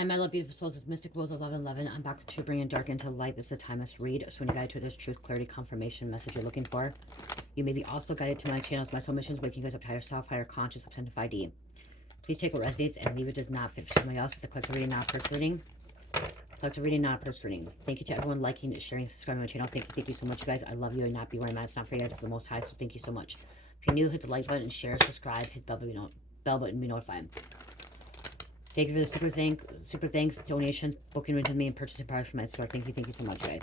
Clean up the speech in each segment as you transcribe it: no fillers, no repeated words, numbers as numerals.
Hi, my love, beautiful souls. It's Mystic Rose 1111. I'm back to bringing dark into light. This is a timeless read. So when you guide to this truth, clarity, confirmation message you're looking for, you may be also guided to my channels, my soul missions, waking you guys up to higher self, higher conscious, up to 5D. Please take what resonates and leave it does not fit for somebody else. It's a collective reading, not a personal reading. Collective reading, not a personal reading. Thank you to everyone liking, sharing, subscribing to my channel. Thank you so much, you guys. I love you and not be worried, man. It's not for you guys, it's for the most high. So thank you so much. If you're new, hit the like button and share, subscribe, hit bell button to be notified. Thank you for the super thanks, donations, booking with me, and purchasing products from my store. Thank you so much, guys.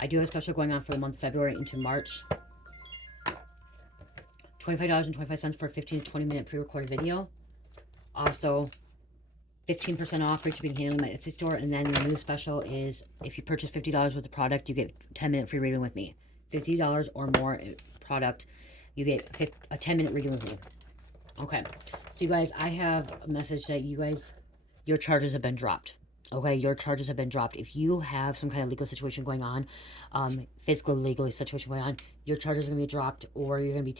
I do have a special going on for the month of February into March. $25.25 for a 15 to 20 minute pre-recorded video. Also, 15% off for each being handled in my Etsy store. And then the new special is if you purchase $50 worth of product, you get 10-minute free reading with me. $50 or more product, you get a 10-minute reading with me. Okay, so you guys, I have a message that you guys, your charges have been dropped. Okay, your charges have been dropped. If you have some kind of legal situation going on, physical, legal situation going on, your charges are going to be dropped, or you're going to be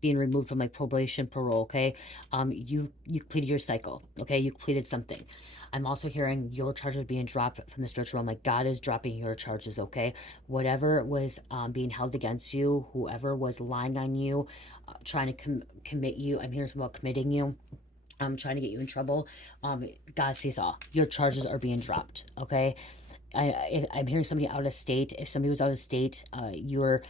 being removed from like probation, parole. Okay, you completed your cycle. Okay, you completed something. I'm also hearing your charges being dropped from the spiritual realm. Like God is dropping your charges. Okay, whatever was being held against you, whoever was lying on you, trying to commit you. I'm hearing about committing you. Trying to get you in trouble. God sees all. Your charges are being dropped. Okay. I'm hearing somebody out of state. If somebody was out of state, you're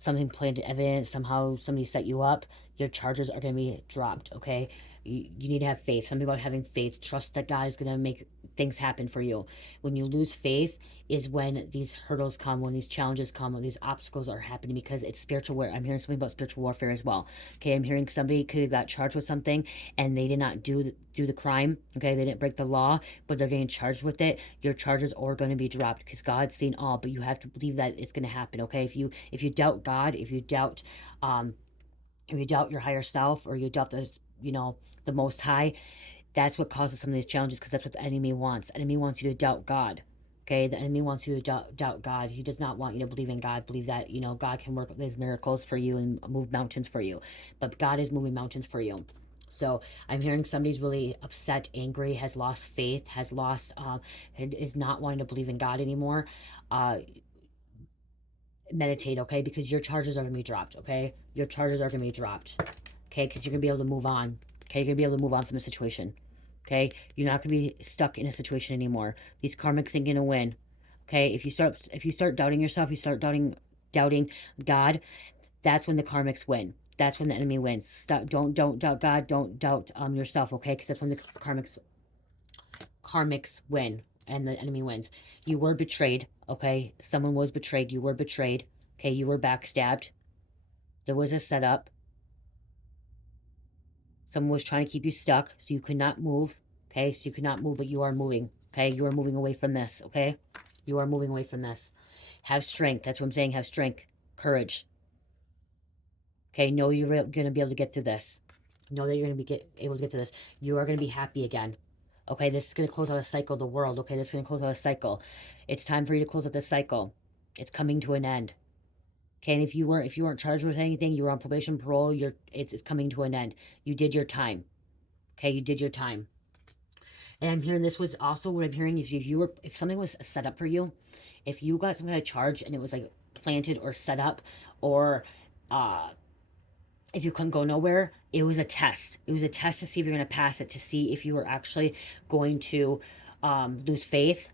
something planted evidence, somehow somebody set you up, your charges are going to be dropped. Okay, you need to have faith. Something about having faith. Trust that God is going to make things happen for you. When you lose faith is when these hurdles come, when these challenges come, when these obstacles are happening, because it's spiritual warfare. I'm hearing something about spiritual warfare as well. Okay, I'm hearing somebody could have got charged with something and they did not do the crime. Okay, they didn't break the law, but they're getting charged with it. Your charges are going to be dropped because God's seen all, but you have to believe that it's going to happen. Okay, if you doubt God, if you doubt your higher self, or you doubt the Most High, that's what causes some of these challenges, because that's what the enemy wants. The enemy wants you to doubt God. Okay, the enemy wants you to doubt God. He does not want you to believe in God, believe that God can work his miracles for you and move mountains for you. But God is moving mountains for you. So I'm hearing somebody's really upset, angry, has lost faith, has lost, is not wanting to believe in God anymore. Meditate, okay? Because your charges are going to be dropped, okay? Your charges are going to be dropped, okay? Because you're going to be able to move on, okay? You're going to be able to move on from the situation, okay? You're not going to be stuck in a situation anymore. These karmics ain't going to win, okay? If you start doubting yourself, you start doubting God, that's when the karmics win. That's when the enemy wins. Don't doubt God. Don't doubt yourself, okay? Because that's when the karmics win and the enemy wins. You were betrayed, okay? Someone was betrayed. You were betrayed, okay? You were backstabbed. There was a setup. Someone was trying to keep you stuck so you could not move, okay? So you could not move, but you are moving, okay? You are moving away from this, okay? You are moving away from this. Have strength. That's what I'm saying. Have strength, courage, okay? Know you're going to be able to get through this. Know that you're going to be able to get through this. You are going to be happy again. Okay, this is going to close out a cycle of the world. Okay, this is going to close out a cycle. It's time for you to close out this cycle. It's coming to an end. Okay, and if you weren't charged with anything, you were on probation, parole, it's coming to an end. You did your time. Okay, you did your time. And I'm hearing this was also what I'm hearing, if something was set up for you, if you got some kind of charge and it was like planted or set up, or if you couldn't go nowhere, it was a test. It was a test to see if you're going to pass it, to see if you were actually going to lose faith,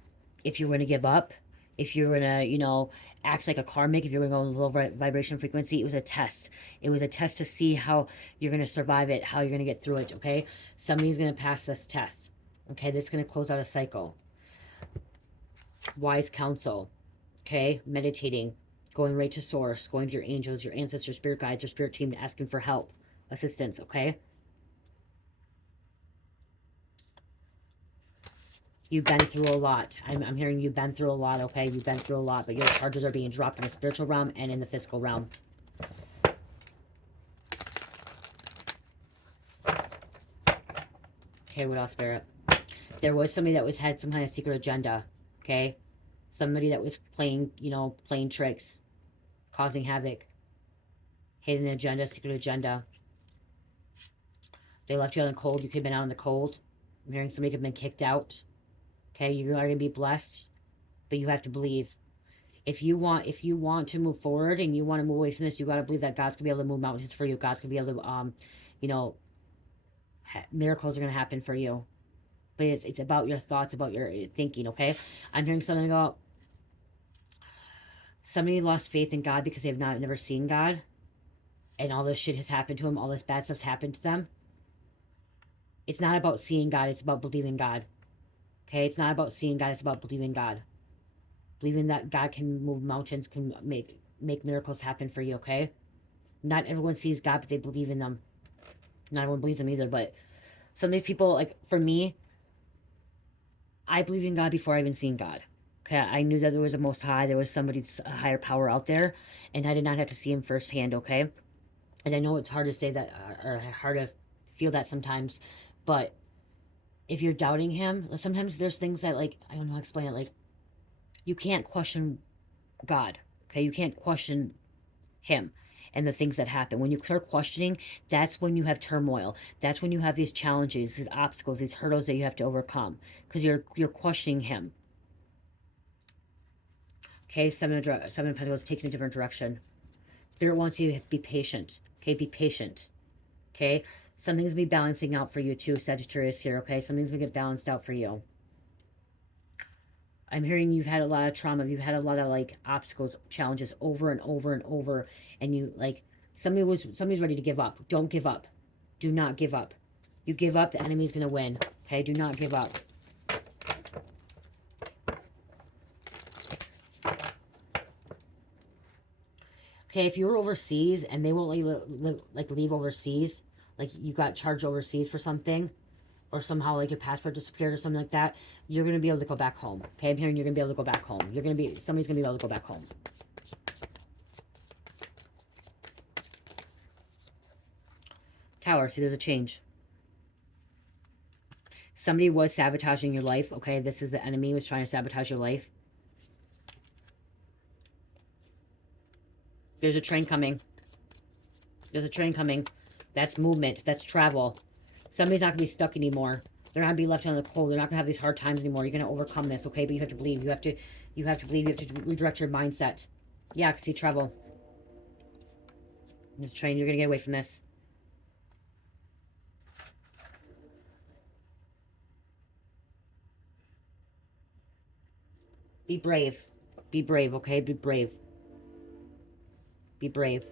if you were going to give up, if you were going to, act like a karmic, if you're going to go in a low vibration frequency. It was a test. It was a test to see how you're going to survive it, how you're going to get through it, okay? Somebody's going to pass this test, okay? This is going to close out a cycle. Wise counsel, okay? Meditating, going right to source, going to your angels, your ancestors, spirit guides, your spirit team, asking for help, assistance, okay? You've been through a lot. I'm hearing you've been through a lot, okay? You've been through a lot, but your charges are being dropped in the spiritual realm and in the physical realm. Okay, what else, Spirit? There was somebody that had some kind of secret agenda, okay? Somebody that was playing, playing tricks, causing havoc, hidden agenda, secret agenda. They left you out in the cold. You could have been out in the cold. I'm hearing somebody could have been kicked out. Okay, you are going to be blessed, but you have to believe. If you want to move forward and you want to move away from this, you got to believe that God's going to be able to move mountains for you. God's going to be able to, you know, miracles are going to happen for you. But it's about your thoughts, about your thinking, okay? I'm hearing something about somebody lost faith in God because they have never seen God, and all this shit has happened to them, all this bad stuff's happened to them. It's not about seeing God, it's about believing God. Okay? It's not about seeing God, it's about believing God. Believing that God can move mountains, can make miracles happen for you, okay? Not everyone sees God, but they believe in them. Not everyone believes them either, but some of these people, like, for me, I believed in God before I even seen God. Okay, I knew that there was a Most High, there was somebody, a higher power out there, and I did not have to see him firsthand, okay? And I know it's hard to say that, or hard to feel that sometimes, but if you're doubting him, sometimes there's things that, like, I don't know how to explain it, like, you can't question God, okay? You can't question him and the things that happen. When you start questioning, that's when you have turmoil. That's when you have these challenges, these obstacles, these hurdles that you have to overcome, because you're questioning him. Okay, Seven of Pentacles taking a different direction. Spirit wants you to be patient. Okay, be patient. Okay, something's gonna be balancing out for you too, Sagittarius here. Okay, something's gonna get balanced out for you. I'm hearing you've had a lot of trauma. You've had a lot of, like, obstacles, challenges over and over and over, and you, like, somebody's ready to give up. Don't give up. Do not give up. You give up, the enemy's gonna win. Okay, do not give up. Okay, if you're overseas and they won't let you leave overseas, like you got charged overseas for something, or somehow like your passport disappeared or something like that, you're gonna be able to go back home. Okay, I'm hearing you're gonna be able to go back home. Somebody's gonna be able to go back home. Tower, see, there's a change. Somebody was sabotaging your life. Okay, this is the enemy was trying to sabotage your life. There's a train coming. There's a train coming. That's movement. That's travel. Somebody's not going to be stuck anymore. They're not going to be left on the cold. They're not going to have these hard times anymore. You're going to overcome this, okay? But you have to believe. You have to believe. You have to redirect your mindset. Yeah, I can see travel. This train, you're going to get away from this. Be brave. Be brave, okay? Be brave. Be brave.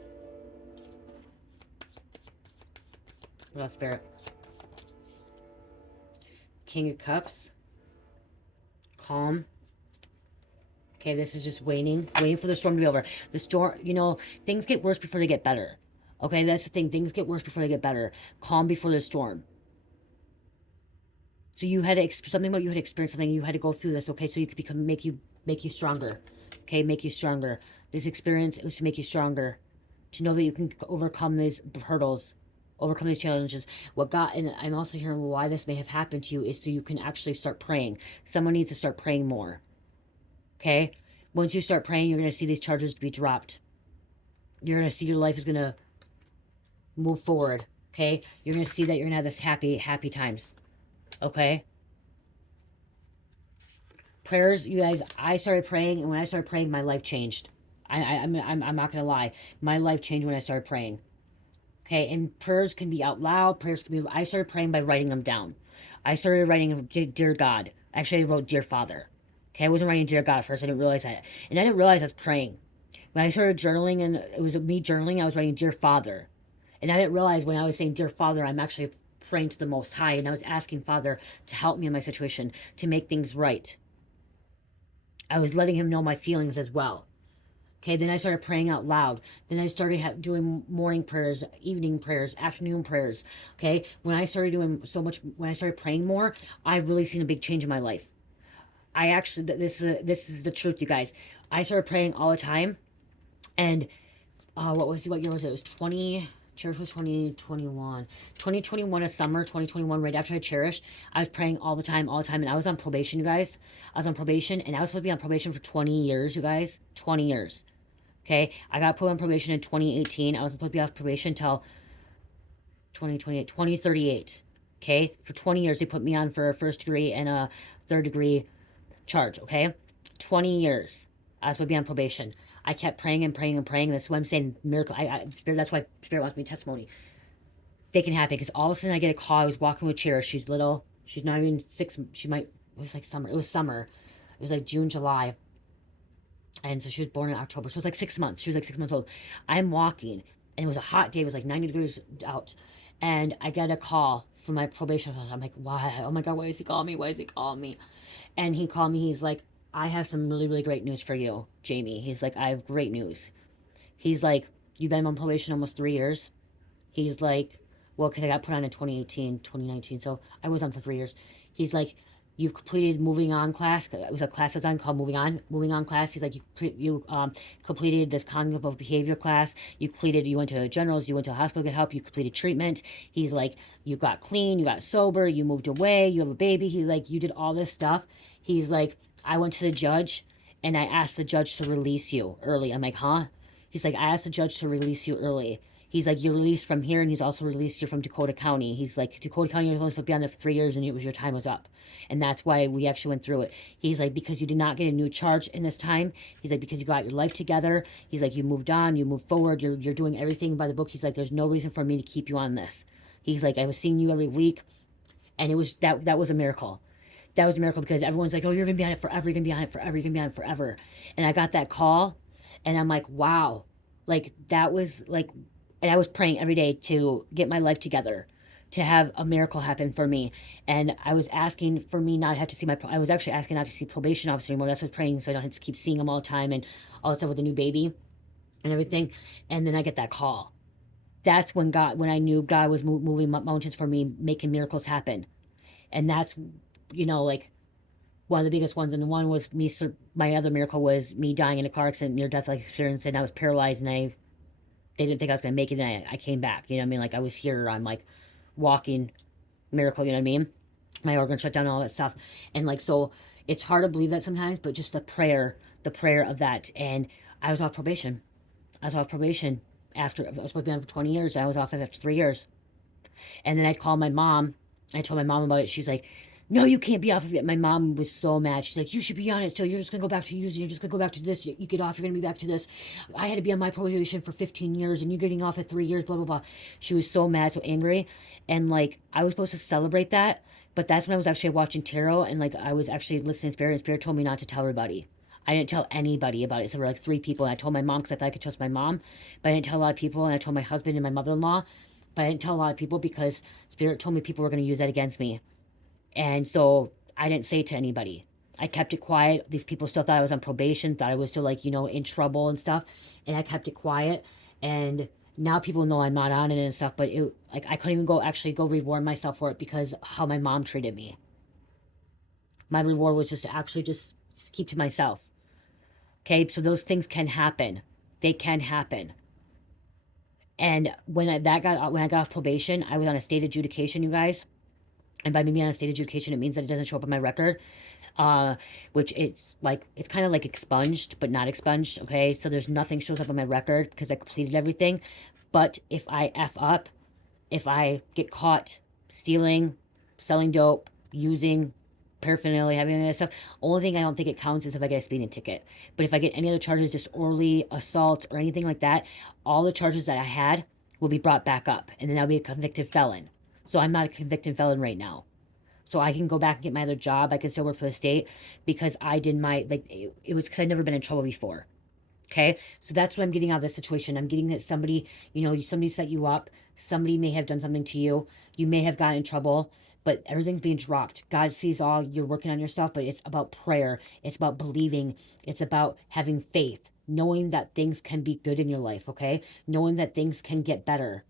What else, Spirit? King of Cups. Calm. Okay, this is just waiting for the storm to be over. The storm, you know, things get worse before they get better. Okay, that's the thing. Things get worse before they get better. Calm before the storm. So you had something about you had experienced something. You had to go through this, okay? So you could make you stronger. Okay, make you stronger. This experience was to make you stronger, to know that you can overcome these hurdles, overcome these challenges. What God, and I'm also hearing why this may have happened to you is so you can actually start praying. Someone needs to start praying more. Okay, once you start praying, you're going to see these charges be dropped. You're going to see your life is going to move forward. Okay, you're going to see that you're going to have this happy times. Okay. Prayers, you guys, I started praying, and when I started praying, my life changed. I'm not gonna lie, my life changed when I started praying. Okay, and prayers can be out loud. Prayers can be. I started praying by writing them down. I started writing, "Dear God." Actually, I wrote, "Dear Father." Okay, I wasn't writing "Dear God" at first. I didn't realize that, and I didn't realize I was praying. When I started journaling, and it was me journaling, I was writing "Dear Father," and I didn't realize when I was saying "Dear Father," I'm actually praying to the Most High, and I was asking Father to help me in my situation, to make things right. I was letting him know my feelings as well. Okay, then I started praying out loud. Then I started doing morning prayers, evening prayers, afternoon prayers. Okay, when I started doing when I started praying more, I've really seen a big change in my life. I actually, this is the truth, you guys. I started praying all the time, and what year was it? It was 20. Cherish was 2021. 2021 a summer, 2021, right after I cherished. I was praying all the time, and I was on probation, you guys. I was on probation, and I was supposed to be on probation for 20 years, you guys. 20 years. Okay? I got put on probation in 2018. I was supposed to be off probation until 2038. Okay, for 20 years they put me on for a first degree and a third degree charge. Okay, 20 years I was supposed to be on probation. I kept praying and praying and praying. That's why I'm saying miracle. Spirit. That's why Spirit wants me testimony. They can happen because all of a sudden I get a call. I was walking with Cheer. She's little. She's not even 6. She might. It was like summer. It was summer. It was like June, July, and so she was born in October. So it was like 6 months. She was like 6 months old. I'm walking, and it was a hot day. It was like 90 degrees out, and I get a call from my probation officer. I'm like, why? Oh my God, why is he calling me? Why is he calling me? And he called me. He's like, I have some really, really great news for you, Jamie. He's like, I have great news. He's like, you've been on probation almost 3 years. He's like, well, because I got put on in 2018, 2019, so I was on for 3 years. He's like, you've completed moving on class. It was a class I was on called moving on class. He's like, you completed this cognitive behavior class. You went to generals, you went to a hospital to get help. You completed treatment. He's like, you got clean, you got sober, you moved away, you have a baby. He's like, you did all this stuff. He's like, I went to the judge and I asked the judge to release you early. I'm like, huh? He's like, I asked the judge to release you early. He's like, you're released from here, and he's also released you from Dakota County. He's like, Dakota County, you're supposed to be on there for 3 years, and it was your time was up. And that's why we actually went through it. He's like, because you did not get a new charge in this time. He's like, because you got your life together. He's like, you moved on, you moved forward, you're doing everything by the book. He's like, there's no reason for me to keep you on this. He's like, I was seeing you every week, and it was that was a miracle. That was a miracle because everyone's like, oh, you're gonna be on it forever, you're gonna be on it forever, you're gonna be on it forever. And I got that call, and I'm like, wow, like that was like, and I was praying every day to get my life together, to have a miracle happen for me. And I was asking for me not to have to see I was actually asking not to see probation officer anymore. That's what I was praying, so I don't have to keep seeing him all the time and all that stuff with the new baby and everything. And then I get that call. That's when I knew God was moving mountains for me, making miracles happen. And that's, like one of the biggest ones. And the one was me, my other miracle was me dying in a car accident, near death like experience, and I was paralyzed, and they didn't think I was gonna make it, and I came back. You know what I mean? Like I was here, I'm like walking miracle. You know what I mean? My organs shut down, and all that stuff, and like so, it's hard to believe that sometimes, but just the prayer of that, and I was off probation. I was off probation after I was supposed to be on for 20 years. I was off after 3 years, and then I called my mom. I told my mom about it. She's like, no, you can't be off of it. My mom was so mad. She's like, you should be on it. So you're just going to go back to using. You're just going to go back to this. You get off. You're going to be back to this. I had to be on my probation for 15 years and you're getting off at 3 years, blah, blah, blah. She was so mad, so angry. And like, I was supposed to celebrate that. But that's when I was actually watching tarot and like, I was actually listening to Spirit, and Spirit told me not to tell everybody. I didn't tell anybody about it. So there were like 3 people. And I told my mom because I thought I could trust my mom. But I didn't tell a lot of people. And I told my husband and my mother-in-law. But I didn't tell a lot of people because Spirit told me people were going to use that against me. And so I didn't say it to anybody. I kept it quiet. These people still thought I was on probation, thought I was still like, in trouble and stuff. And I kept it quiet. And now people know I'm not on it and stuff, but I couldn't even go reward myself for it because how my mom treated me. My reward was just to actually just keep to myself. Okay, so those things can happen. They can happen. And when I got off probation, I was on a state adjudication, you guys. And by me being on a state adjudication, it means that it doesn't show up on my record. Which it's kind of like expunged, but not expunged. Okay, so there's nothing shows up on my record because I completed everything. But if I F up, if I get caught stealing, selling dope, using paraphernalia, having any of that stuff, only thing I don't think it counts is if I get a speeding ticket. But if I get any other charges, just orally assault or anything like that, all the charges that I had will be brought back up, and then I'll be a convicted felon. So I'm not a convicted felon right now. So I can go back and get my other job. I can still work for the state because I did it was because I'd never been in trouble before. Okay, so that's what I'm getting out of this situation. I'm getting that somebody, somebody set you up. Somebody may have done something to you. You may have gotten in trouble, but everything's being dropped. God sees all. You're working on yourself, but it's about prayer. It's about believing. It's about having faith, knowing that things can be good in your life, okay? Knowing that things can get better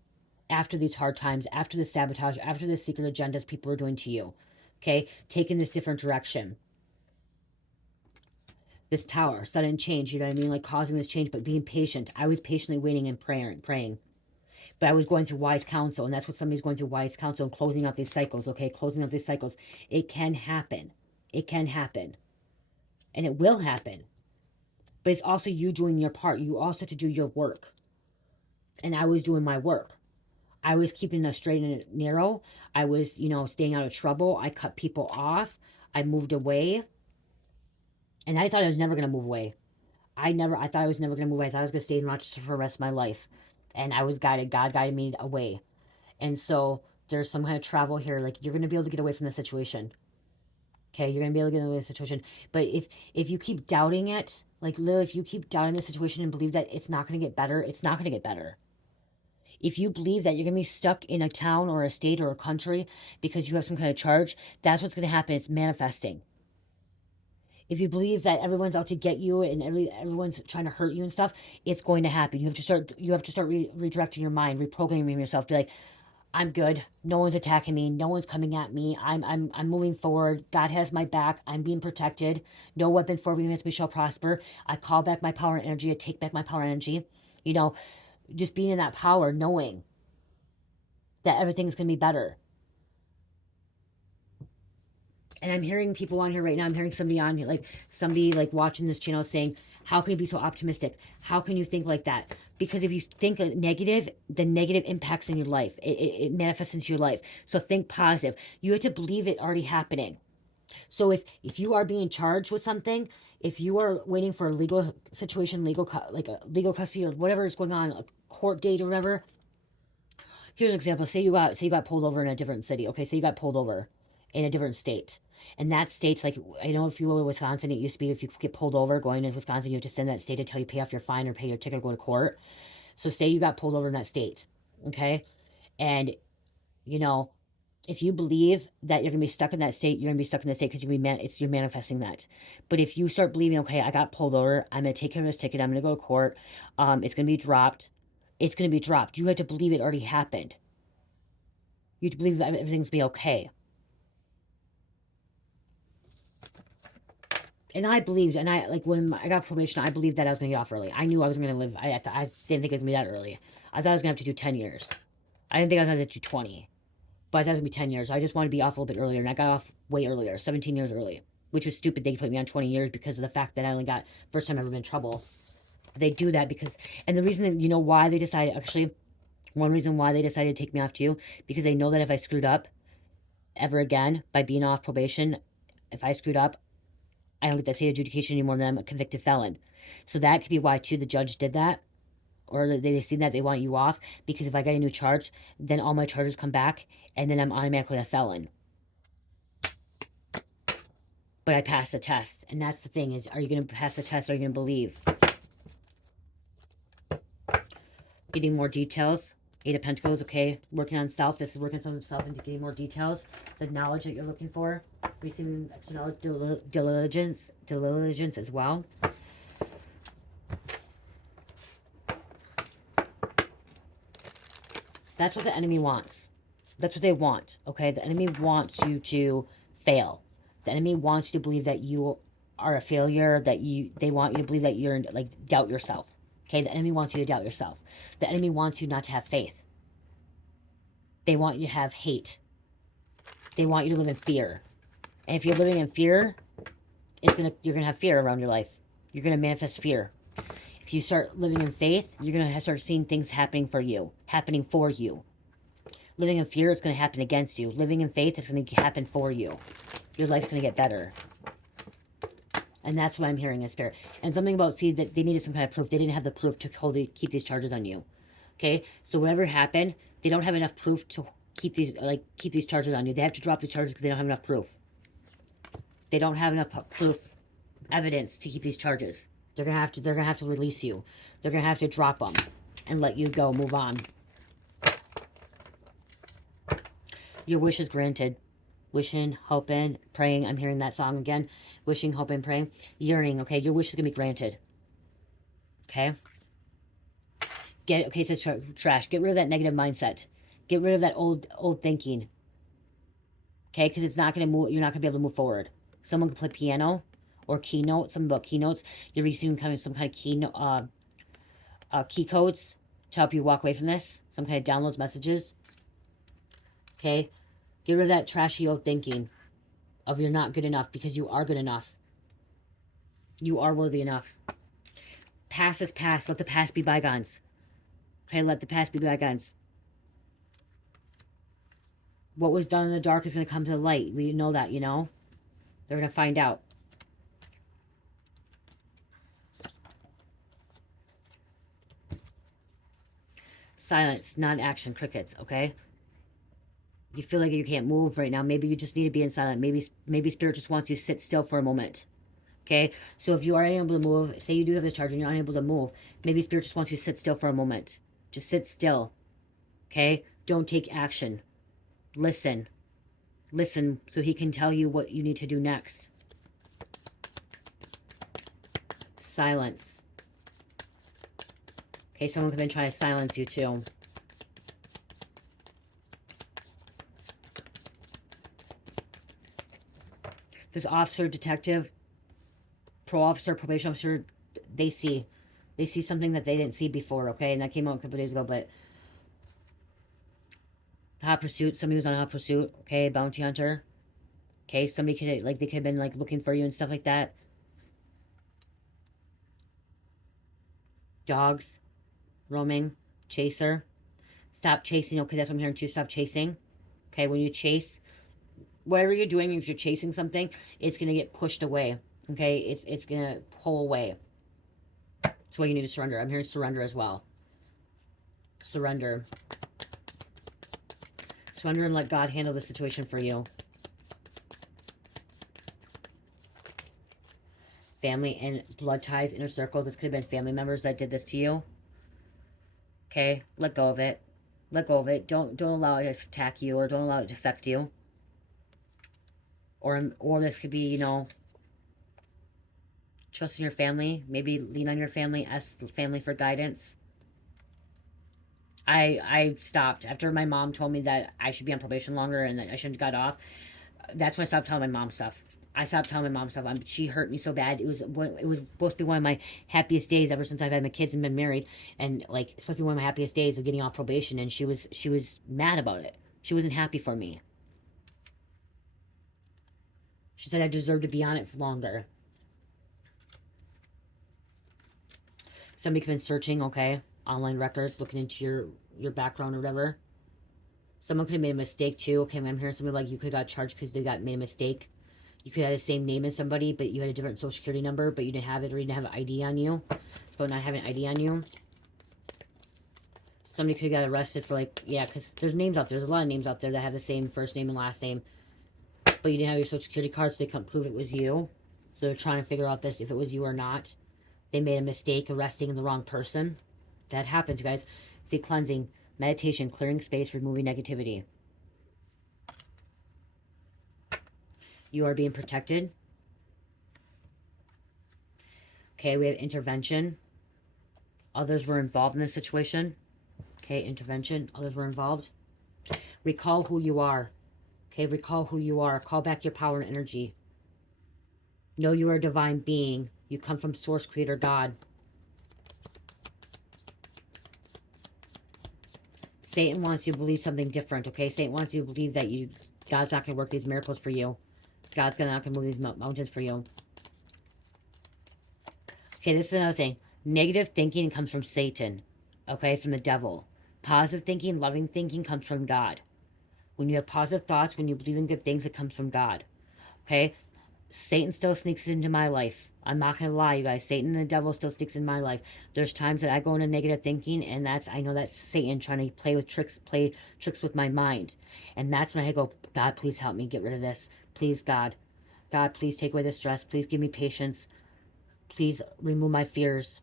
after these hard times, after the sabotage, after the secret agendas people are doing to you, okay? Taking this different direction. This tower, sudden change, you know what I mean? Like causing this change, but being patient. I was patiently waiting and praying. But I was going through wise counsel, and that's what somebody's going through wise counsel and closing out these cycles, okay? Closing out these cycles. It can happen. It can happen. And it will happen. But it's also you doing your part. You also have to do your work. And I was doing my work. I was keeping the straight and narrow. I was, you know, staying out of trouble. I cut people off. I moved away. And I thought I was never going to move away. I thought I was never going to move away. I thought I was going to stay in Rochester for the rest of my life. And I was guided. God guided me away. And so there's some kind of travel here. Like, you're going to be able to get away from the situation. Okay, you're gonna be able to get away with the situation. But if you keep doubting it, like literally, if you keep doubting the situation and believe that it's not gonna get better, it's not gonna get better. If you believe that you're gonna be stuck in a town or a state or a country because you have some kind of charge, that's what's gonna happen. It's manifesting. If you believe that everyone's out to get you and everyone's trying to hurt you and stuff, it's going to happen. You have to start redirecting your mind, reprogramming yourself. Be like, I'm good. No one's attacking me. No one's coming at me. I'm moving forward. God has my back. I'm being protected. No weapons formed against me shall prosper. I call back my power and energy. I take back my power and energy. You know, just being in that power, knowing that everything's gonna be better. And I'm hearing people on here right now. I'm hearing somebody on here, like somebody like watching this channel saying, "How can you be so optimistic? How can you think like that?" Because if you think negative, the negative impacts in your life. It manifests into your life. So think positive. You have to believe it already happening. So if you are being charged with something, if you are waiting for a legal situation, like a legal custody or whatever is going on, a court date or whatever. Here's an example. Say you got pulled over in a different city. Okay, say you got pulled over in a different state. And that state's like, I know if you were in Wisconsin, it used to be if you get pulled over going to Wisconsin, you have to send that state until you pay off your fine or pay your ticket or go to court. So say you got pulled over in that state, okay? And, you know, if you believe that you're gonna be stuck in that state, you're gonna be stuck in that state because you're manifesting that. But if you start believing, okay, I got pulled over, I'm gonna take care of this ticket, I'm gonna go to court, it's gonna be dropped. It's gonna be dropped. You have to believe it already happened. You have to believe that everything's gonna be okay. And I believed, and I like when I got probation, I believed that I was gonna get off early. I knew I was gonna live. I didn't think it was gonna be that early. I thought I was gonna have to do 10 years. I didn't think I was gonna have to do 20, but I thought it was gonna be 10 years. I just wanted to be off a little bit earlier, and I got off way earlier, 17 years early, which was stupid. They put me on 20 years because of the fact that I only got first time I ever been in trouble. They do that because, and the reason that you know why they decided actually, one reason why they decided to take me off too, because they know that if I screwed up ever again by being off probation, if I screwed up, I don't get that state adjudication anymore, then I'm a convicted felon. So that could be why too the judge did that, or they see that they want you off because if I get a new charge, then all my charges come back, and then I'm automatically a felon. But I passed the test, and that's the thing is, are you going to pass the test? Or are you going to believe? Getting more details. Eight of Pentacles, okay. Working on self. This is working on self and getting more details. The knowledge that you're looking for. Receiving extra knowledge, diligence as well. That's what the enemy wants. That's what they want, okay? The enemy wants you to fail. The enemy wants you to believe that you are a failure, they want you to believe that you're, like, doubt yourself. Okay, the enemy wants you to doubt yourself. The enemy wants you not to have faith. They want you to have hate. They want you to live in fear. And if you're living in fear, you're gonna have fear around your life. You're gonna manifest fear. If you start living in faith, you're gonna start seeing things happening for you. Living in fear, it's gonna happen against you. Living in faith, it's gonna happen for you. Your life's gonna get better. And that's what I'm hearing in spirit. And something about, see, that they needed some kind of proof. They didn't have the proof to keep these charges on you. Okay? So whatever happened, they don't have enough proof to keep these charges on you. They have to drop the charges because they don't have enough proof. They don't have enough proof, evidence to keep these charges. They're gonna have to release you. They're gonna have to drop them and let you go, move on. Your wish is granted. Wishing, hoping, praying. I'm hearing that song again. Wishing, hoping, praying. Yearning, okay? Your wish is going to be granted. Okay? Okay, it says trash. Get rid of that negative mindset. Get rid of that old thinking. Okay? Because it's not going to move. You're not going to be able to move forward. Someone can play piano or keynote. Something about keynotes. You're receiving some kind of key codes to help you walk away from this. Some kind of downloads, messages. Okay? Get rid of that trashy old thinking of you're not good enough, because you are good enough. You are worthy enough. Past is past. Let the past be bygones. Okay, let the past be bygones. What was done in the dark is going to come to the light. We know that, you know? They're going to find out. Silence, non-action, crickets, okay? You feel like you can't move right now. Maybe you just need to be in silence. Maybe Spirit just wants you to sit still for a moment. Okay? So if you are unable to move, say you do have this charge and you're unable to move, maybe Spirit just wants you to sit still for a moment. Just sit still. Okay? Don't take action. Listen. Listen so he can tell you what you need to do next. Silence. Okay, someone could have been trying to silence you too. This officer, detective, pro officer, probation officer, they see something that they didn't see before, okay? And that came out a couple days ago, but hot pursuit, somebody was on a hot pursuit, okay? Bounty hunter. Okay, somebody could, like, they could have been, like, looking for you and stuff like that. Dogs, roaming, chaser. Stop chasing, okay? That's what I'm hearing too. Stop chasing. Okay, when you chase, whatever you're doing, if you're chasing something, it's going to get pushed away. Okay, it's going to pull away. That's why you need to surrender. I'm hearing surrender as well. Surrender. Surrender and let God handle the situation for you. Family and blood ties, inner circle. This could have been family members that did this to you. Okay, let go of it. Let go of it. Don't allow it to attack you, or don't allow it to affect you. Or this could be, you know, trust in your family. Maybe lean on your family. Ask the family for guidance. I stopped after my mom told me that I should be on probation longer and that I shouldn't have got off. That's when I stopped telling my mom stuff. I stopped telling my mom stuff. She hurt me so bad. It was supposed to be one of my happiest days ever since I've had my kids and been married, and like it's supposed to be one of my happiest days of getting off probation. And she was mad about it. She wasn't happy for me. She said I deserved to be on it for longer. Somebody could have been searching, okay, online records, looking into your background or whatever. Someone could have made a mistake too. Okay, I'm hearing somebody like you could have got charged because they made a mistake. You could have the same name as somebody, but you had a different social security number, but you didn't have it, or you didn't have an ID on you. It's about not having an ID on you. Somebody could have got arrested for, like, yeah, because there's names out there. There's a lot of names out there that have the same first name and last name, but you didn't have your social security card, so they couldn't prove it was you. So they're trying to figure out this, if it was you or not. They made a mistake arresting the wrong person. That happens, guys. See, cleansing, meditation, clearing space, removing negativity. You are being protected. Okay, we have intervention. Others were involved in this situation. Okay, intervention. Others were involved. Recall who you are. Okay, recall who you are. Call back your power and energy. Know you are a divine being. You come from Source, Creator, God. Satan wants you to believe something different, okay? Satan wants you to believe that God's not going to work these miracles for you. God's not going to move these mountains for you. Okay, this is another thing. Negative thinking comes from Satan, okay, from the devil. Positive thinking, loving thinking comes from God. When you have positive thoughts, when you believe in good things, it comes from God, okay? Satan still sneaks into my life. I'm not going to lie, you guys. Satan and the devil still sneaks in my life. There's times that I go into negative thinking, and I know that's Satan trying to play tricks with my mind. And that's when I go, God, please help me get rid of this. Please, God. God, please take away the stress. Please give me patience. Please remove my fears.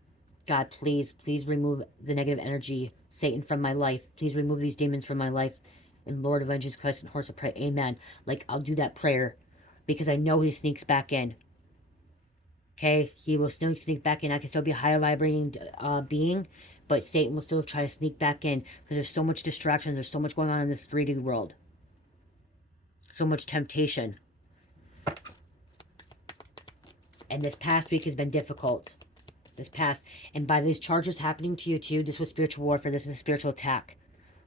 God, please remove the negative energy, Satan, from my life. Please remove these demons from my life. And Lord of Jesus Christ and horse of prayer, amen. Like, I'll do that prayer because I know he sneaks back in. Okay, he will still sneak back in. I can still be a higher vibrating being, but Satan will still try to sneak back in because there's so much distraction. There's so much going on in this 3D world. So much temptation. And this past week has been difficult. And by these charges happening to you too, this was spiritual warfare. This is a spiritual attack.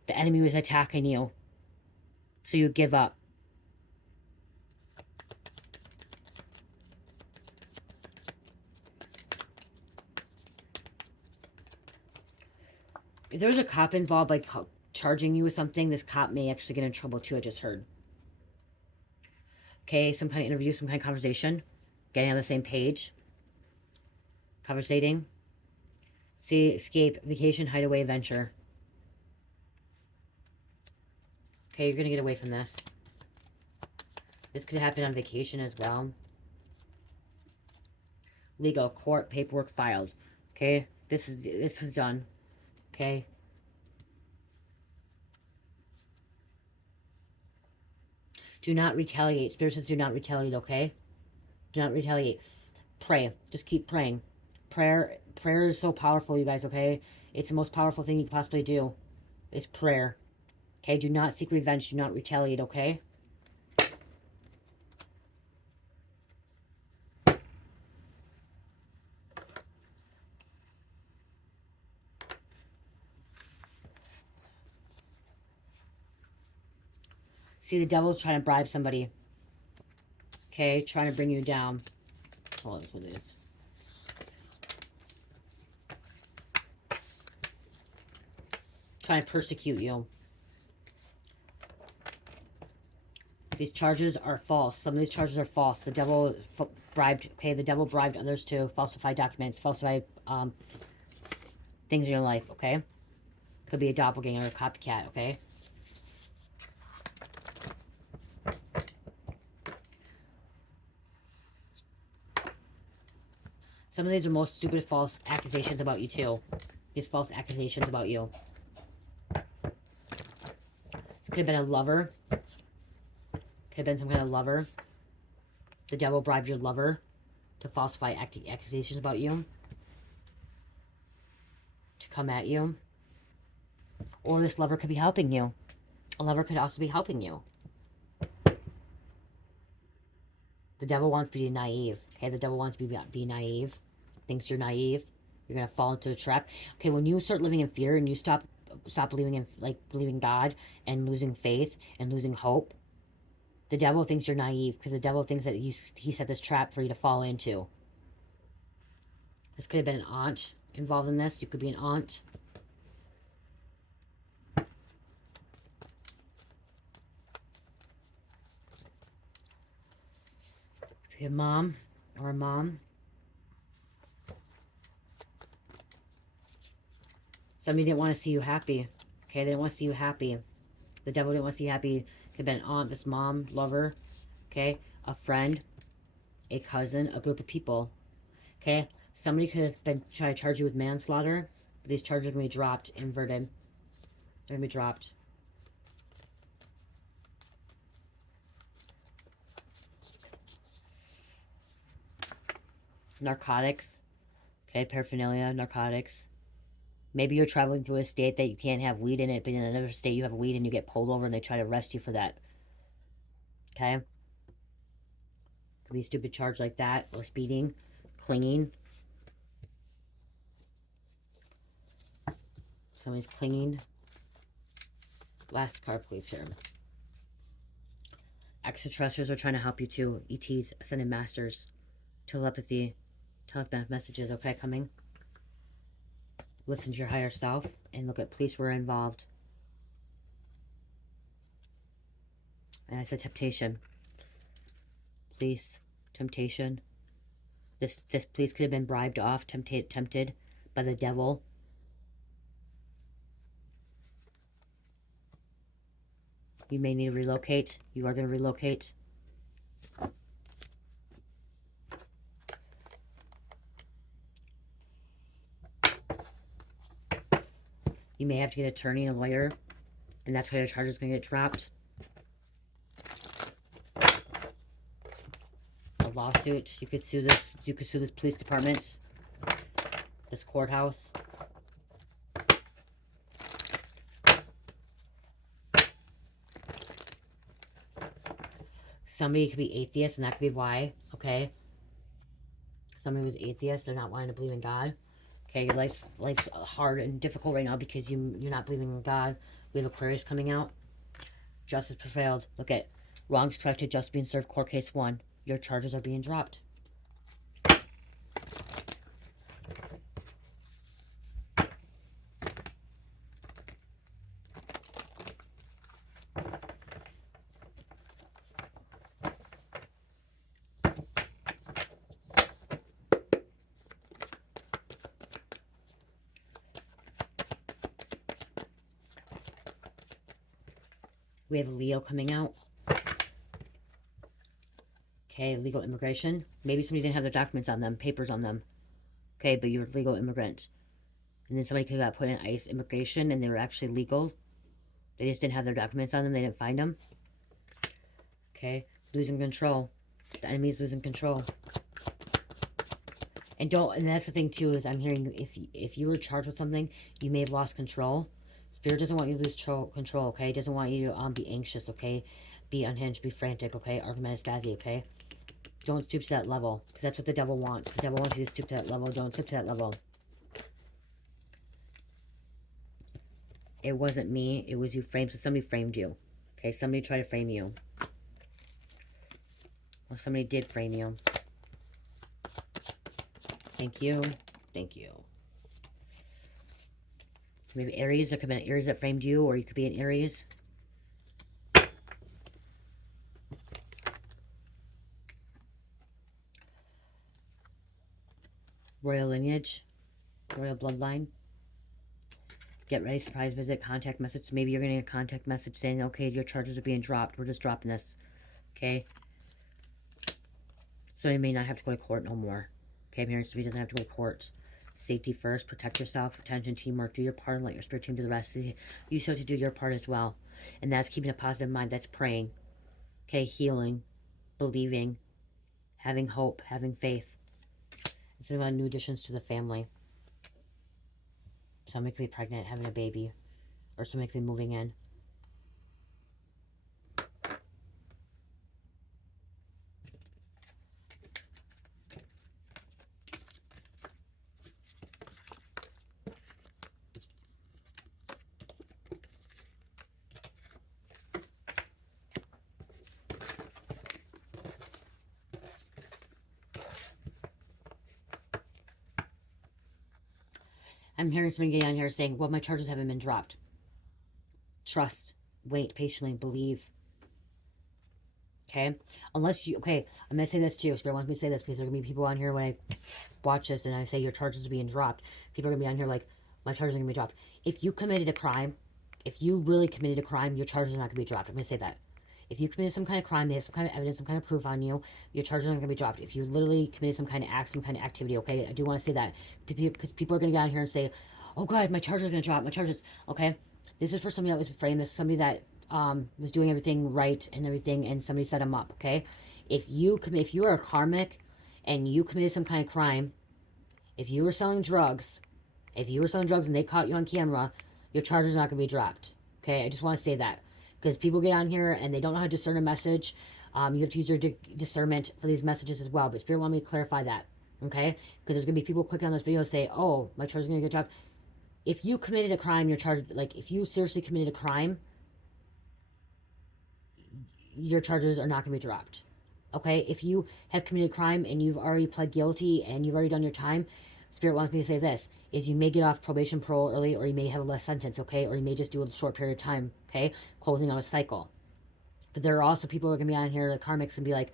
The enemy was attacking you. So you give up. If there was a cop involved, like, charging you with something, this cop may actually get in trouble too, I just heard. Okay, some kind of interview, some kind of conversation. Getting on the same page. Conversating. See, escape, vacation, hideaway, adventure. Okay, you're going to get away from this. This could happen on vacation as well. Legal, court, paperwork filed. Okay, this is done. Okay. Do not retaliate. Spirit says do not retaliate, okay? Do not retaliate. Pray. Just keep praying. Prayer is so powerful, you guys, okay? It's the most powerful thing you can possibly do. Is prayer. Okay? Do not seek revenge. Do not retaliate, okay? See, the devil's trying to bribe somebody. Okay? Trying to bring you down. Oh, that's what it is. Trying to persecute you. These charges are false. Some of these charges are false. The devil bribed, okay? The devil bribed others to falsify documents, falsify things in your life, okay? Could be a doppelganger or a copycat, okay? Some of these are most stupid false accusations about you, too. These false accusations about you. Could have been a lover. Could have been some kind of lover. The devil bribed your lover to falsify accusations about you. To come at you. Or this lover could be helping you. A lover could also be helping you. The devil wants to be naive. Okay, the devil wants to be naive. Thinks you're naive. You're going to fall into a trap. Okay, when you start living in fear and you stop believing in, believing God and losing faith and losing hope, the devil thinks you're naive because the devil thinks that he set this trap for you to fall into. This could have been an aunt involved in this. You could be an aunt. Your mom or a mom. Somebody didn't want to see you happy. Okay, they didn't want to see you happy. The devil didn't want to see you happy. Could have been an aunt, this mom, lover. Okay, a friend, a cousin, a group of people. Okay, somebody could have been trying to charge you with manslaughter. But these charges are going to be dropped, inverted. They're going to be dropped. Narcotics. Okay, paraphernalia, narcotics. Maybe you're traveling through a state that you can't have weed in it, but in another state you have weed and you get pulled over and they try to arrest you for that. Okay? Could be a stupid charge like that, or speeding, clinging. Somebody's clinging. Last card, please, here. Extraterrestrials are trying to help you too. ETs, Ascended Masters, telepathy, telepath messages, okay, coming. Listen to your higher self and look at police were involved. And I said temptation. Police, temptation. This police could have been bribed off, tempted by the devil. You may need to relocate. You are going to relocate. You may have to get an attorney and a lawyer, and that's how your charge is going to get dropped. A lawsuit. You could sue this. You could sue this police department, this courthouse. Somebody could be atheist, and that could be why. Okay. Somebody was atheist. They're not wanting to believe in God. Okay, your life's hard and difficult right now because you're not believing in God. We have Aquarius coming out. Justice prevailed. Look at wrongs corrected, justice being served, court case won. Your charges are being dropped. We have Leo coming out. Okay, legal immigration. Maybe somebody didn't have their documents on them, papers on them. Okay, but you're a legal immigrant. And then somebody could have got put in ICE immigration and they were actually legal. They just didn't have their documents on them. They didn't find them. Okay, losing control. The enemy is losing control. And that's the thing too, is I'm hearing if you were charged with something, you may have lost control. Spirit doesn't want you to lose control, okay? It doesn't want you to be anxious, okay? Be unhinged, be frantic, okay? Argumentative, okay? Don't stoop to that level, because that's what the devil wants. The devil wants you to stoop to that level. Don't stoop to that level. It wasn't me. It was you framed. So somebody framed you. Okay, somebody tried to frame you. Or somebody did frame you. Thank you. Thank you. Maybe Aries. There could have been Aries that framed you, or you could be an Aries. Royal lineage. Royal bloodline. Get ready, surprise visit, contact message. Maybe you're getting a contact message saying, okay, your charges are being dropped. We're just dropping this. Okay? So you may not have to go to court no more. Okay, I'm hearing somebody doesn't have to go to court. Safety first. Protect yourself. Attention, teamwork. Do your part and let your spirit team do the rest. You still have to do your part as well. And that's keeping a positive mind. That's praying. Okay, healing. Believing. Having hope. Having faith. Instead of new additions to the family. Somebody could be pregnant, having a baby. Or somebody could be moving in. I'm hearing somebody getting on here saying, well, my charges haven't been dropped. Trust. Wait patiently. Believe. Okay? Unless you... Okay, I'm going to say this too. Spirit wants me to say this because there are going to be people on here when I watch this and I say your charges are being dropped. People are going to be on here like, my charges are going to be dropped. If you committed a crime, if you really committed a crime, your charges are not going to be dropped. I'm going to say that. If you committed some kind of crime, they have some kind of evidence, some kind of proof on you, your charges aren't going to be dropped. If you literally committed some kind of act, some kind of activity, okay? I do want to say that. Because people are going to get on here and say, oh, God, my charges are going to drop. My charges, okay? This is for somebody that was framed. This is somebody that was doing everything right and everything, and somebody set them up, okay? If you are a karmic and you committed some kind of crime, if you were selling drugs, and they caught you on camera, your charges are not going to be dropped, okay? I just want to say that. Because people get on here and they don't know how to discern a message. You have to use your discernment for these messages as well. But Spirit wanted me to clarify that. Okay? Because there's going to be people clicking on this video and say, oh, my charge is going to get dropped. If you committed a crime, your charge, like, if you seriously committed a crime, your charges are not going to be dropped. Okay? If you have committed a crime and you've already pled guilty and you've already done your time, Spirit wants me to say this, is you may get off probation parole early, or you may have a less sentence, okay? Or you may just do a short period of time, okay? Closing out a cycle. But there are also people who are going to be on here, like karmics, and be like,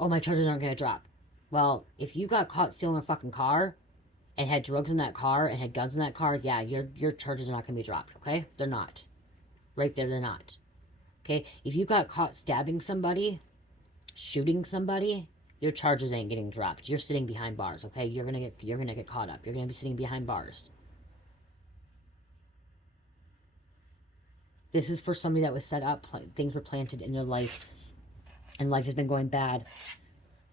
oh, my charges aren't going to drop. Well, if you got caught stealing a fucking car and had drugs in that car and had guns in that car, yeah, your charges are not going to be dropped, okay? They're not. Right there, they're not. Okay? If you got caught stabbing somebody, shooting somebody, your charges ain't getting dropped. You're sitting behind bars, okay? You're gonna get caught up. You're gonna be sitting behind bars. This is for somebody that was set up. Things were planted in their life, and life has been going bad.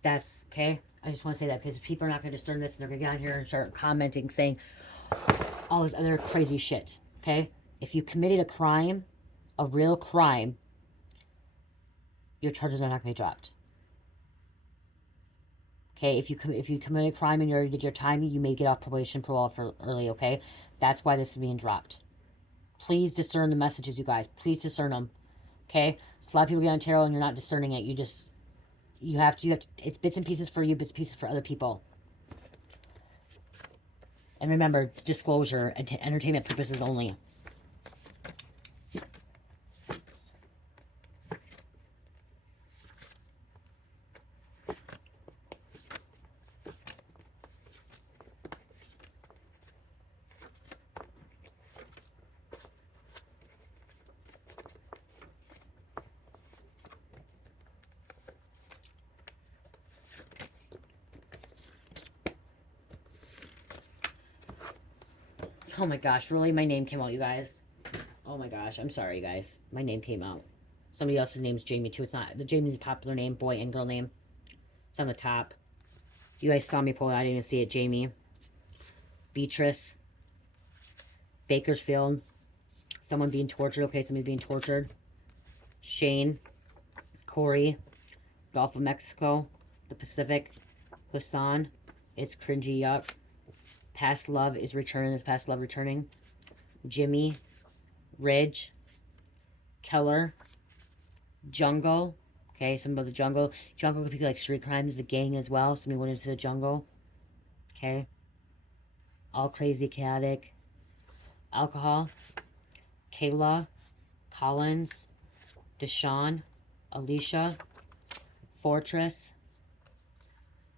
That's okay. I just want to say that because people are not going to discern this, and they're going to get on here and start commenting, saying all this other crazy shit. Okay, if you committed a crime, a real crime, your charges are not going to be dropped. Okay, if you commit a crime and you already did your time, you may get off probation parole for early, okay? That's why this is being dropped. Please discern the messages, you guys. Please discern them, okay? So a lot of people get on tarot and you're not discerning it. You have to, it's bits and pieces for you, bits and pieces for other people. And remember, disclosure and entertainment purposes only. Oh my gosh, really? My name came out, you guys. Oh my gosh, I'm sorry, guys. My name came out. Somebody else's name's Jamie, too. It's not. The Jamie's a popular name, boy and girl name. It's on the top. You guys saw me pull it. I didn't even see it. Jamie. Beatrice. Bakersfield. Someone being tortured. Okay, somebody being tortured. Shane. Corey. Gulf of Mexico. The Pacific. Hassan. It's cringy yuck. Past love is returning. Is past love returning? Jimmy. Ridge. Keller. Jungle. Okay, something about the jungle. Jungle could be like street crimes, the gang as well. Somebody went into the jungle. Okay. All crazy, chaotic. Alcohol. Kayla. Collins. Deshawn. Alicia. Fortress.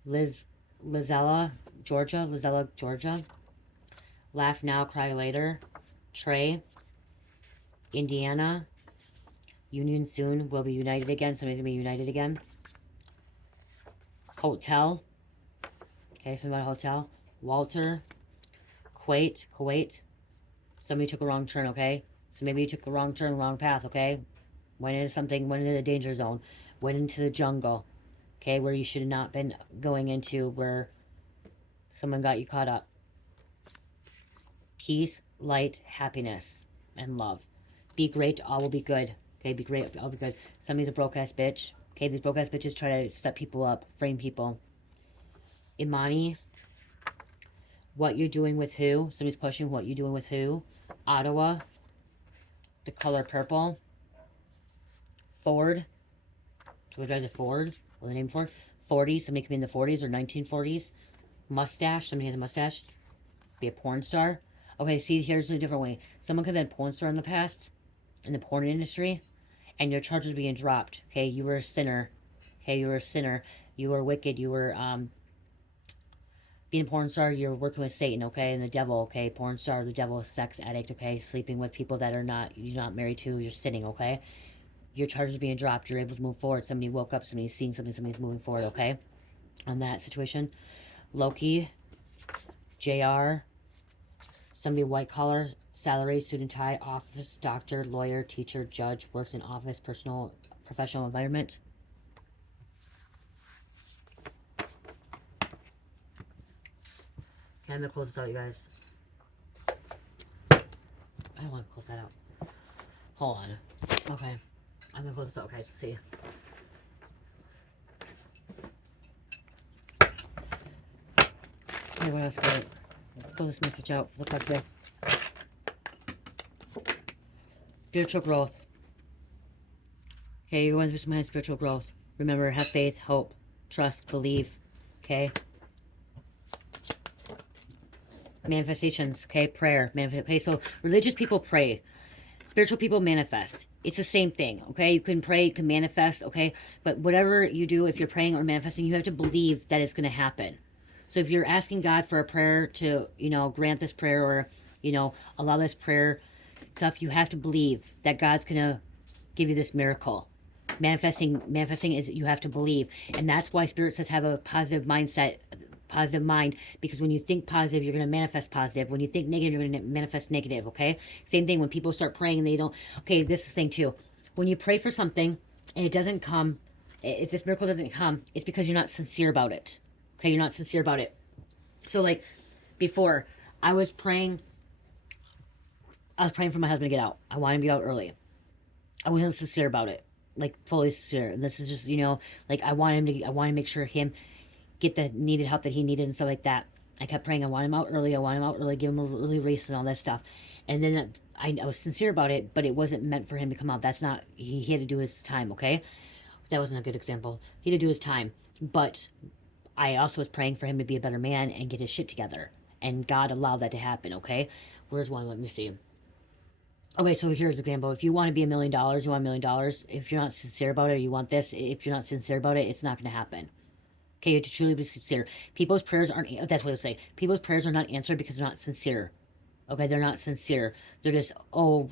Lizella, Georgia. Laugh now, cry later. Trey. Indiana. Union soon. Will be united again. Somebody's gonna be united again. Hotel. Okay, somebody about hotel. Walter. Kuwait. Somebody took a wrong turn, okay? So maybe you took a wrong turn, wrong path, okay? Went into something, went into the danger zone. Went into the jungle. Okay, where you should have not been going into, where someone got you caught up. Peace, light, happiness, and love. Be great, all will be good. Okay, be great, all will be good. Somebody's a broke-ass bitch. Okay, these broke-ass bitches try to set people up, frame people. Imani. What you're doing with who. Somebody's pushing what you're doing with who. Ottawa. The color purple. Ford. So we drive the Ford. Or the name Ford. 40s. Somebody could be in the 40s or 1940s. Mustache. Somebody has a mustache. Be a porn star. Okay, see, here's a different way. Someone could have been a porn star in the past. In the porn industry. And your charges are being dropped. Okay, you were a sinner. Okay, you were a sinner. You were wicked. You were, being a porn star, you're working with Satan, okay, and the devil, okay, porn star, the devil, sex addict, okay, sleeping with people that are not, you're not married to, you're sinning, okay, your charges are being dropped, you're able to move forward, somebody woke up, somebody's seeing something, somebody's moving forward, okay, on that situation. Loki, JR, somebody white collar, salary, suit and tie, office, doctor, lawyer, teacher, judge, works in office, professional environment. Okay, I'm gonna close this out, you guys. I don't want to close that out. Hold on. Okay. I'm gonna close this out, guys. Let's see. Okay, what else good? Let's close this message out. Look like this. Spiritual growth. Okay, you're going through some kind of spiritual growth. Remember, have faith, hope, trust, believe. Okay? Manifestations, okay? Prayer. Okay, so religious people pray. Spiritual people manifest. It's the same thing, okay? You can pray, you can manifest, okay? But whatever you do, if you're praying or manifesting, you have to believe that it's going to happen. So if you're asking God for a prayer to, you know, grant this prayer or, you know, allow this prayer stuff, you have to believe that God's going to give you this miracle. Manifesting is you have to believe. And that's why Spirit says have a positive mindset, positive mind, because when you think positive, you're going to manifest positive. When you think negative, you're going to manifest negative, okay? Same thing when people start praying and they don't, okay, this is the thing too. When you pray for something and it doesn't come, if this miracle doesn't come, it's because you're not sincere about it, okay? You're not sincere about it. So like before, I was praying for my husband to get out. I wanted him to get out early. I wasn't sincere about it, like fully sincere. And this is just, you know, like I want to make sure him get the needed help that he needed and stuff like that. I kept praying, I want him out early, give him a early race and all that stuff. And then I was sincere about it, but it wasn't meant for him to come out. That's not, he had to do his time, okay? That wasn't a good example. He had to do his time. But I also was praying for him to be a better man and get his shit together. And God allowed that to happen, okay? Where's one? Let me see. Okay, so here's an example. If you want to be $1 million, you want $1 million. If you're not sincere about it, you want this. If you're not sincere about it, it's not going to happen. Okay, you have to truly be sincere. People's prayers aren't, that's what I say. People's prayers are not answered because they're not sincere. Okay, they're not sincere. They're just, oh,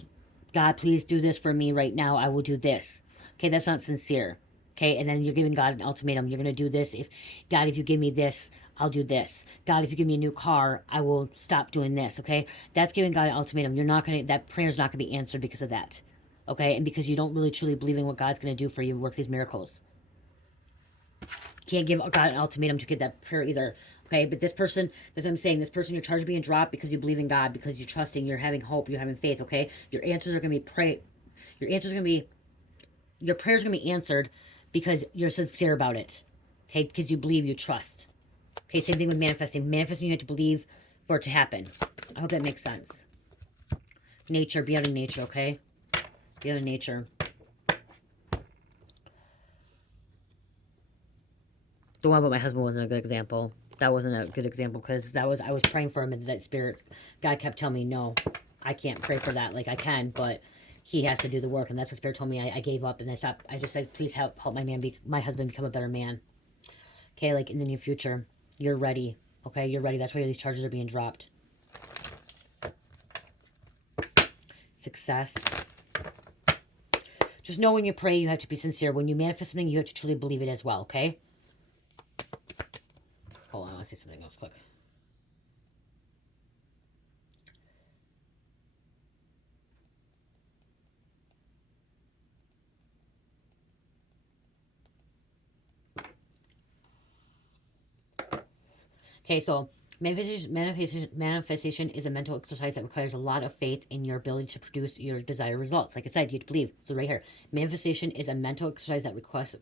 God, please do this for me right now. I will do this. Okay, that's not sincere. Okay, and then you're giving God an ultimatum. You're going to do this. If God, if you give me this, I'll do this. God, if you give me a new car, I will stop doing this. Okay, that's giving God an ultimatum. You're not going to, that prayer is not going to be answered because of that. Okay, and because you don't really truly believe in what God's going to do for you, work these miracles. Can't give God an ultimatum to get that prayer either. Okay, but this person, that's what I'm saying. This person, your charge is being dropped because you believe in God, because you're trusting, you're having hope, you're having faith. Okay, your answers are going to be Your answers are going to be, your prayers are going to be answered because you're sincere about it. Okay, because you believe, you trust. Okay, same thing with manifesting. Manifesting, you have to believe for it to happen. I hope that makes sense. Nature, be out in nature. Okay, be out in nature. The one about my husband wasn't a good example. That wasn't a good example because I was praying for him and that spirit, God kept telling me, no, I can't pray for that. Like I can, but he has to do the work. And that's what spirit told me. I gave up and I stopped. I just said, please help my husband become a better man. Okay, like in the near future, you're ready. Okay, you're ready. That's why these charges are being dropped. Success. Just know when you pray, you have to be sincere. When you manifest something, you have to truly believe it as well, okay? Hold on, let's see something else quick. Okay, so manifestation is a mental exercise that requires a lot of faith in your ability to produce your desired results. Like I said, you have to believe. So right here, manifestation is a mental exercise that requires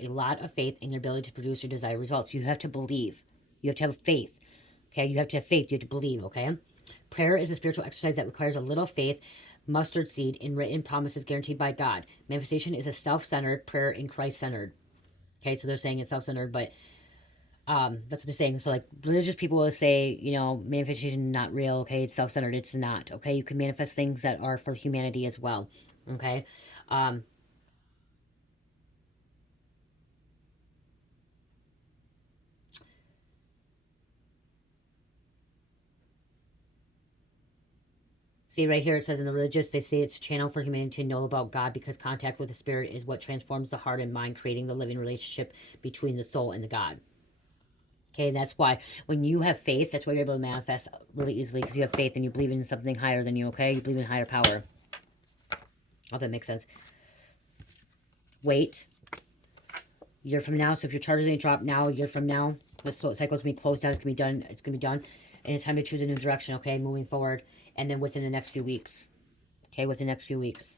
a lot of faith in your ability to produce your desired results. You have to believe. You have to have faith. Okay, you have to have faith. You have to believe, okay? Prayer is a spiritual exercise that requires a little faith, mustard seed in written promises guaranteed by God. Manifestation is a self-centered prayer in Christ-centered. Okay, so they're saying it's self-centered, but that's what they're saying. So like religious people will say, you know, manifestation not real. Okay, it's self-centered. It's not. Okay, you can manifest things that are for humanity as well. Okay. See right here, it says in the religious, they say it's a channel for humanity to know about God because contact with the spirit is what transforms the heart and mind, creating the living relationship between the soul and the God. Okay, and that's why when you have faith, that's why you're able to manifest really easily because you have faith and you believe in something higher than you, okay? You believe in higher power. I hope that makes sense. Wait. A year from now, so if your charges ain't dropped now, a year from now, this cycle's going to be closed down, it's going to be done, it's going to be done. And it's time to choose a new direction, okay? Moving forward. And then within the next few weeks. Okay, within the next few weeks.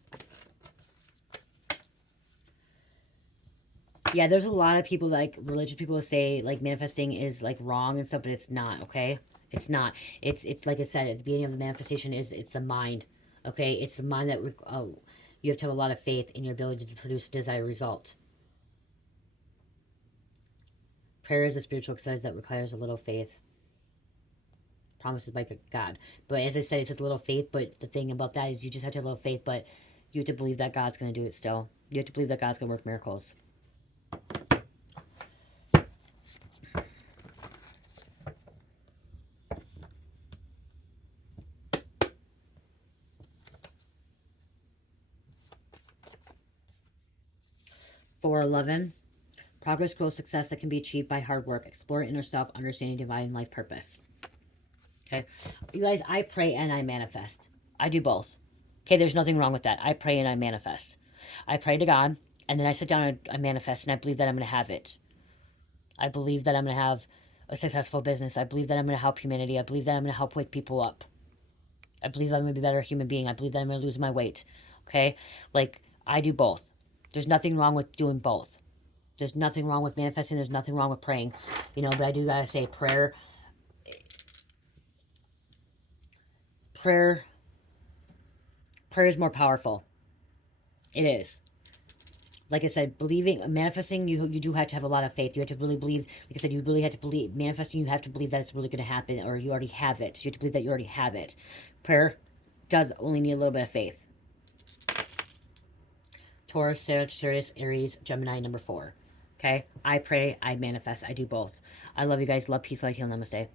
Yeah, there's a lot of people, like, religious people say, like, manifesting is, like, wrong and stuff, but it's not, okay? It's not. It's like I said, at the beginning of the manifestation it's the mind, okay? It's the mind that, you have to have a lot of faith in your ability to produce a desired result. Prayer is a spiritual exercise that requires a little faith. Promises by God. But as I said, it's just a little faith, but the thing about that is you just have to have a little faith, but you have to believe that God's going to do it still. You have to believe that God's going to work miracles. $4.11. Progress, growth, success that can be achieved by hard work. Explore inner self, understanding divine life purpose. Okay. You guys, I pray and I manifest. I do both. Okay, there's nothing wrong with that. I pray and I manifest. I pray to God, and then I sit down and I manifest, and I believe that I'm going to have it. I believe that I'm going to have a successful business. I believe that I'm going to help humanity. I believe that I'm going to help wake people up. I believe I'm going to be a better human being. I believe that I'm going to lose my weight. Okay? Like, I do both. There's nothing wrong with doing both. There's nothing wrong with manifesting. There's nothing wrong with praying. You know, but I do got to say prayer is more powerful. It is. Like I said, believing, manifesting, you do have to have a lot of faith. You have to really believe, like I said, you really have to believe. Manifesting, you have to believe that it's really going to happen, or you already have it. You have to believe that you already have it. Prayer does only need a little bit of faith. Taurus, Sagittarius, Aries, Gemini, number 4. Okay? I pray, I manifest, I do both. I love you guys. Love, peace, light, heal, namaste.